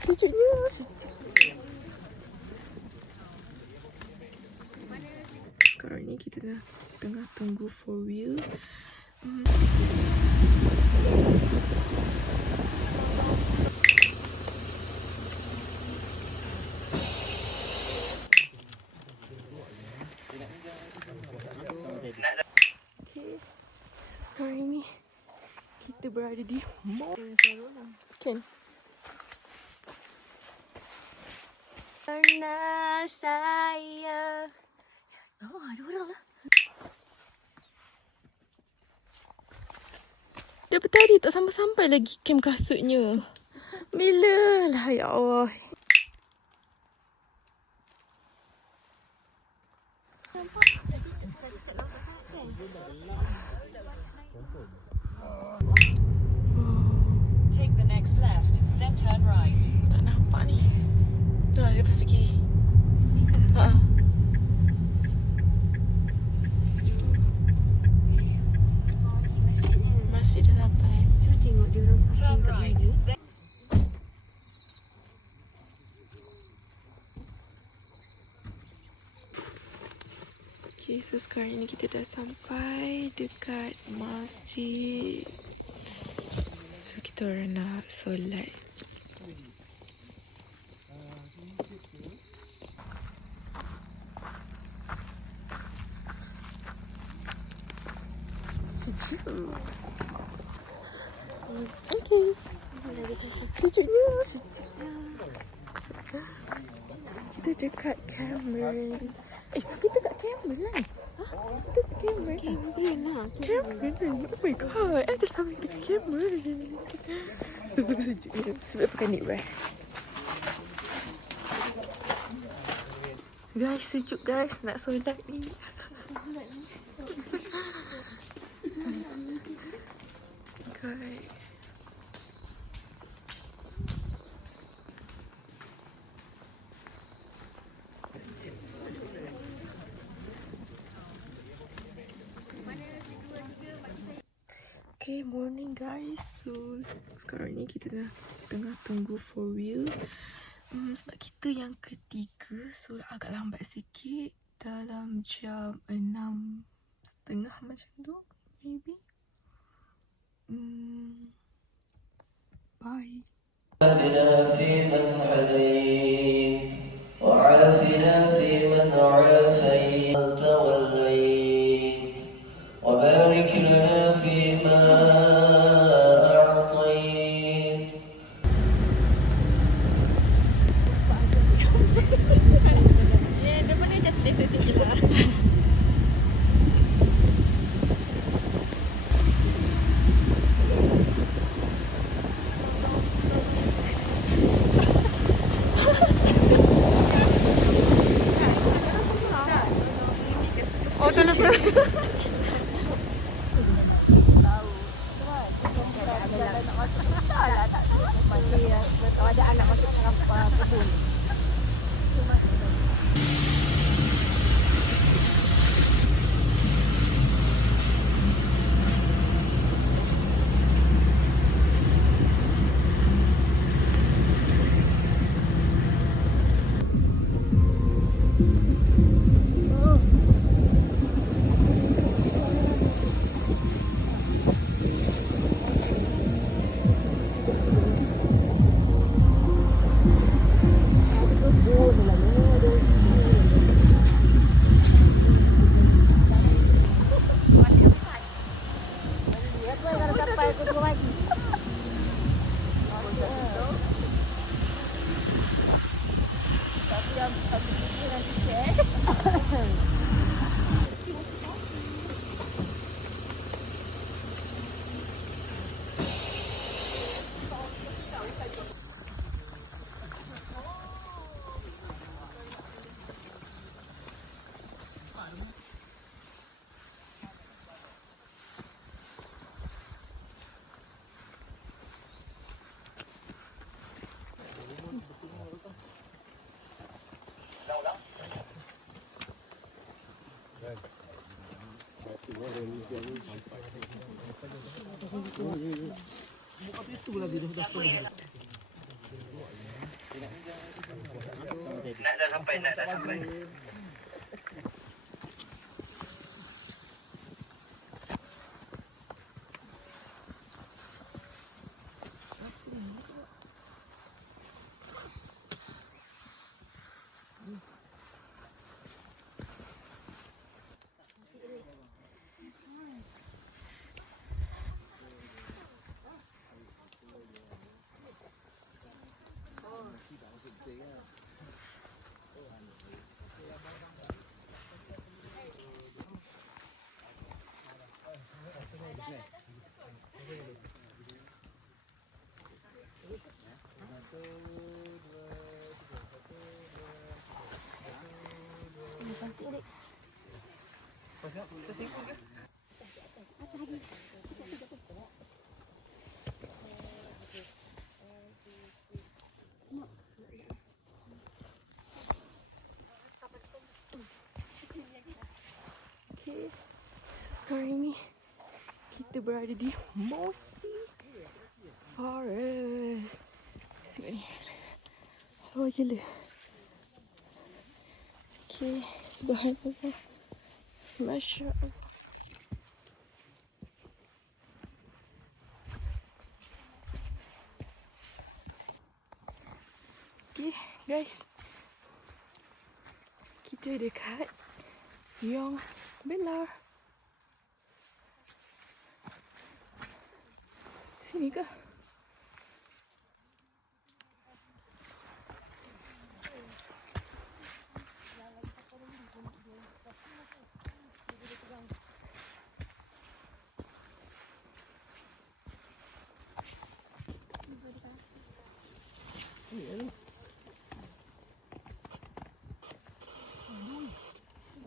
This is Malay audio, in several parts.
Sejuknya. Sejuk. Sekarang ni kita tengah tunggu 4-wheel. Okay. So sekarang ni kita berada di mall. Kan? Karena saya. Oh, ada orang lah. Dari tadi tak sampai-sampai lagi kem kasutnya. Bila lah, ya Allah. Take the next left, then turn right. Tak nampak ni. Dah, dia pasal kiri. Ha. Masih dah sampai. Cuba tengok dia orang Turn parking kat right. mana. Okay, so sekarang ni kita dah sampai dekat masjid. So kita orang nak solat. Sejuk. Okay. Sejuknya. Sejuknya. Kita dekat Cameron. So kita kat Cameron. Kita kat Cameron. Cameron lah. Cameron. Oh my god. Ada sama kita Cameron. Sejuknya. Sebab pakai knitwear. Guys, sejuk guys. Nak solat ni. God. Okay, morning guys. So sekarang ni kita tengah tunggu 4-wheel. Sebab kita yang ketiga, so agak lambat sikit. Dalam jam 6:30 macam tu, maybe. Bye. اهدنا فيمن هديت وعافنا فيمن عافيت وتوليت وبارك لنا فيما أعطيت. Dia pun dia just selesa sikit lah. Oh, tolong saya. Masih ada anak masuk kebun. Buka pintu lagi dah. Nak dah sampai. Okay, so sekarang ni kita berada di Mossy Forest. Tengok ni, lawa gila. Okay, subhanallah, Masya Allah. Okay guys, kita dekat Yong Belar. Sini ke?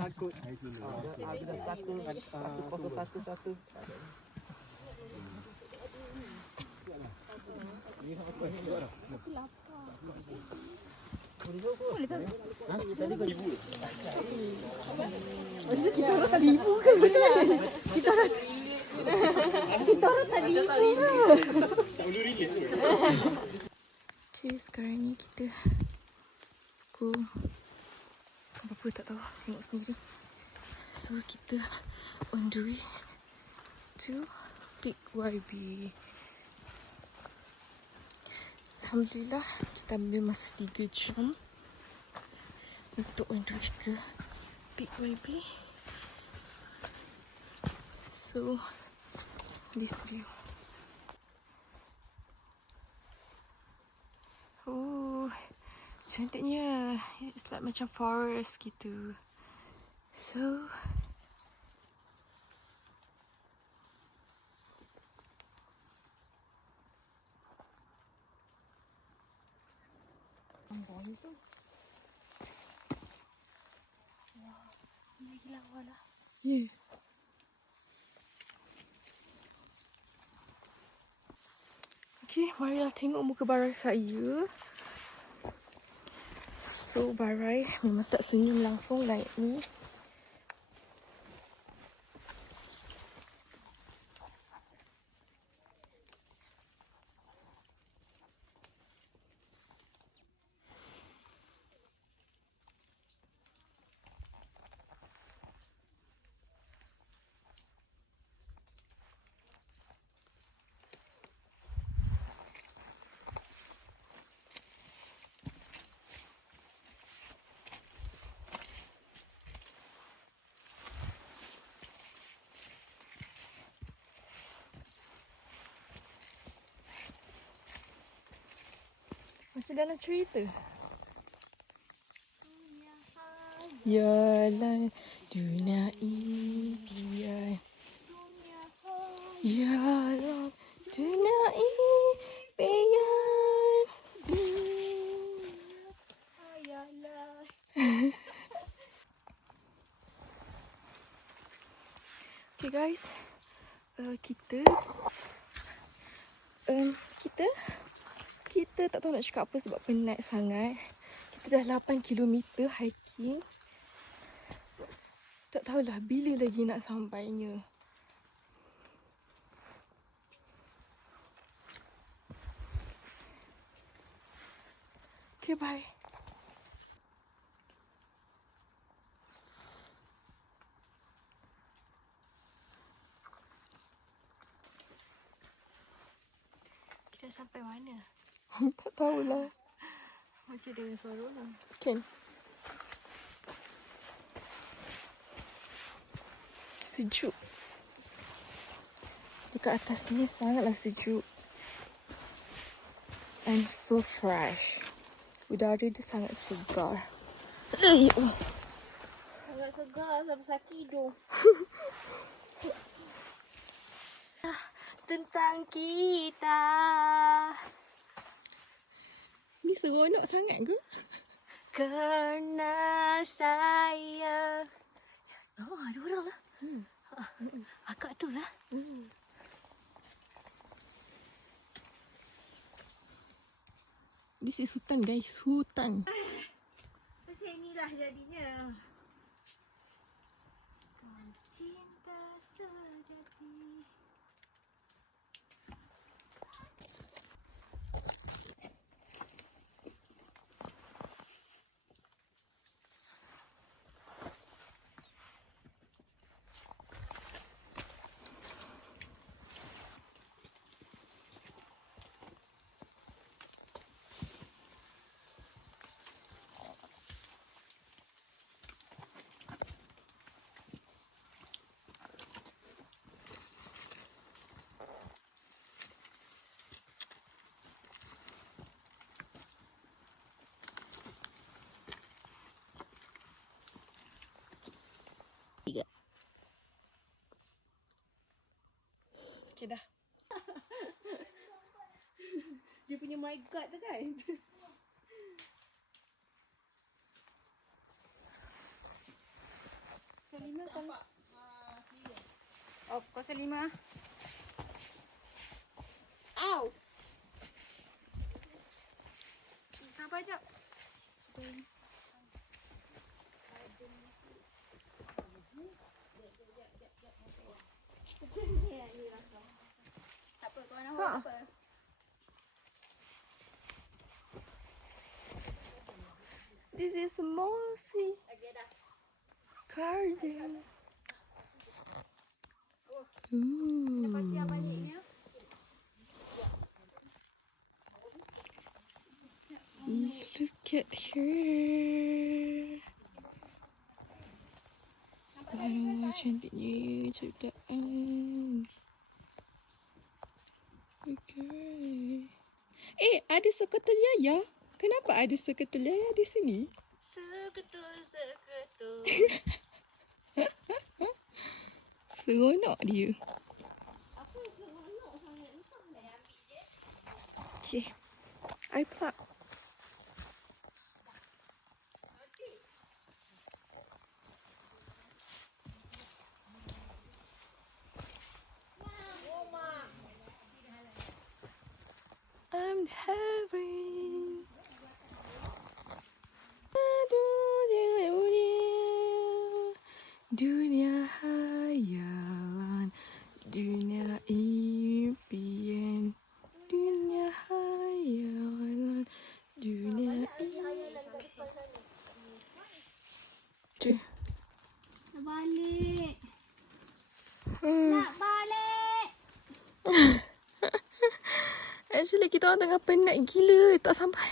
Sakut. Ada satu 1011. Tadi kau ibu. Maksudnya kita orang tadi ibu ke? Betul. Kita orang tadi ibu ke? Okay, sekarang ni kita pukul berapa tak tahu, tengok sendiri. So kita on the way to Peak YB. Alhamdulillah kita ambil masa 3 jam untuk on the way ke Peak YB. So this view. Oh, cantiknya. It's like macam forest gitu. So yeah. Okay, marilah tengok muka Barai saya. So, Barai memang tak senyum langsung naik ni. Macam dalam cerita. Yalah dunia impian. Yalah dunia impian. Yalah. Okay guys, kita tak tahu nak cakap apa sebab penat sangat. Kita dah 8 km hiking. Tak tahulah bila lagi nak sampainya. Okay, bye. Kita sampai mana? Tak tahulah. Masih dengar suara orang. Kan? Sejuk. Dekat atas ni sangatlah sejuk. And so fresh. Udara dia sangat segar. Sangat segar sampai sakit hidung. Tentang kita. Ni seronok sangat ke? Kerana saya. Oh, ada orang lah. Akak tu lah. This is hutan guys. Hutan. Macam inilah jadinya. Cinta sejati. Okay dah. Dia punya my god tu kan. Selima kan. Oh, 05. Au. Sabar jap. Tak apa, kau nak buat apa? This is Mossy Okey dah. Garden. Lepas Ooh. yang banyaknya. Look at her. Subhanallah, cantiknya ciptaan. Okay. Ada sekretariat. Kenapa ada sekretariat di sini? Seketul. Seronok dia. Okay. I plug. I'm having dunia hayalan, dunia impian, dunia hayalan, dunia impian. Okay. Nak balik. Nak balik. Actually kita orang tengah penat gila. Tak sampai.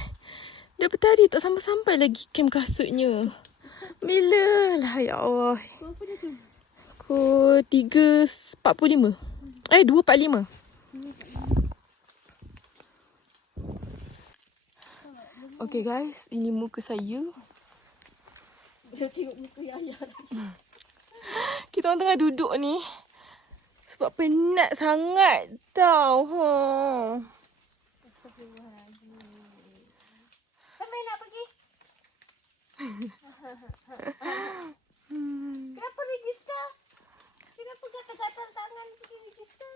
Daripada tadi tak sampai-sampai lagi kem kasutnya. Bila lah ya Allah. Berapa dah tu? Pukul 3.45. 2.45. Okay guys, ini muka saya. Dia tengok muka Yaya. Kita orang tengah duduk ni. Sebab penat sangat tau. Sampai nak pergi? Kenapa register? Kenapa gatal-gatal tangan pergi register?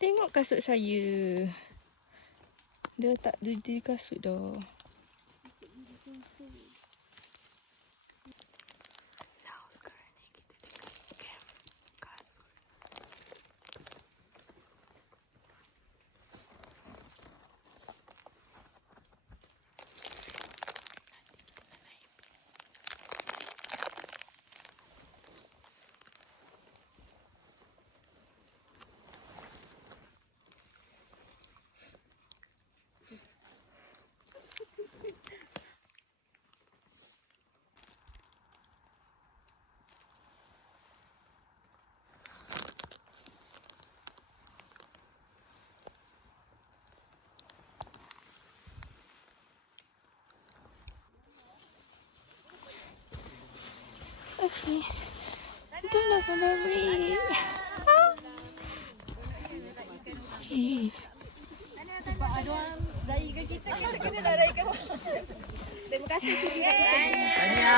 Tengok kasut saya. Dia tak di kasut dah. Now sekarang ni kita dekat camp kasut. sampai free. Okay. Sebab ada orang raikan kita kena nak raikan. Terima kasih Siti. Tanya.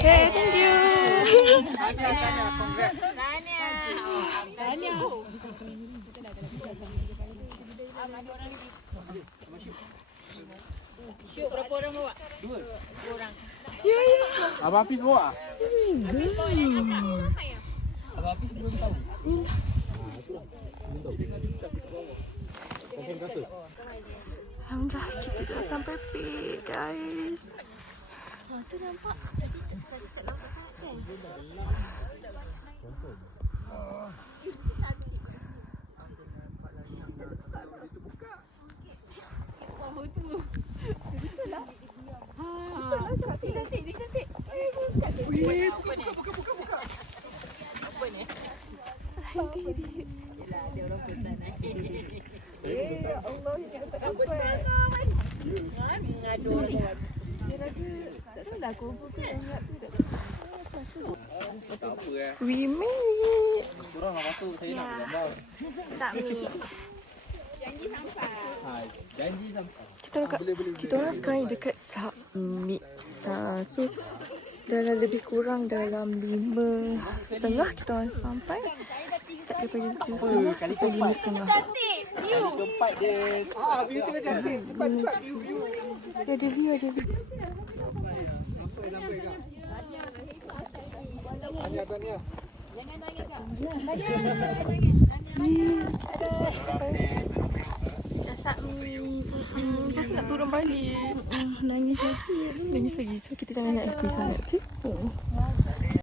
Okay, thank you. Tanya. Syuk, berapa orang bawa? 2 orang. Abang Hafiz bawa? Alhamdulillah kita dah sampai peak guys. Wah, tu nampak. Dia cantik, dia cantik. Buka. Apa ni? Yelah, ada orang hutan ni. Ya Allah, ini tak apa. Mengadu orang. Saya rasa, tak tahulah aku apa ingat tu tak. Tak apa eh. We made it. Korang nak masuk, saya nak gambar. Submit. Janji sampai. Kita orang sekarang dekat submit. So dalam lebih kurang dalam 5:30 kita orang sampai. Start daripada 7:30 sampai 5:30. Tempat dia. View tengah cantik. Cepat. View. Ada view. Tanya. Dah submit. Lepas tu nak turun balik. Nangis lagi. So kita jangan nak happy sangat, okay?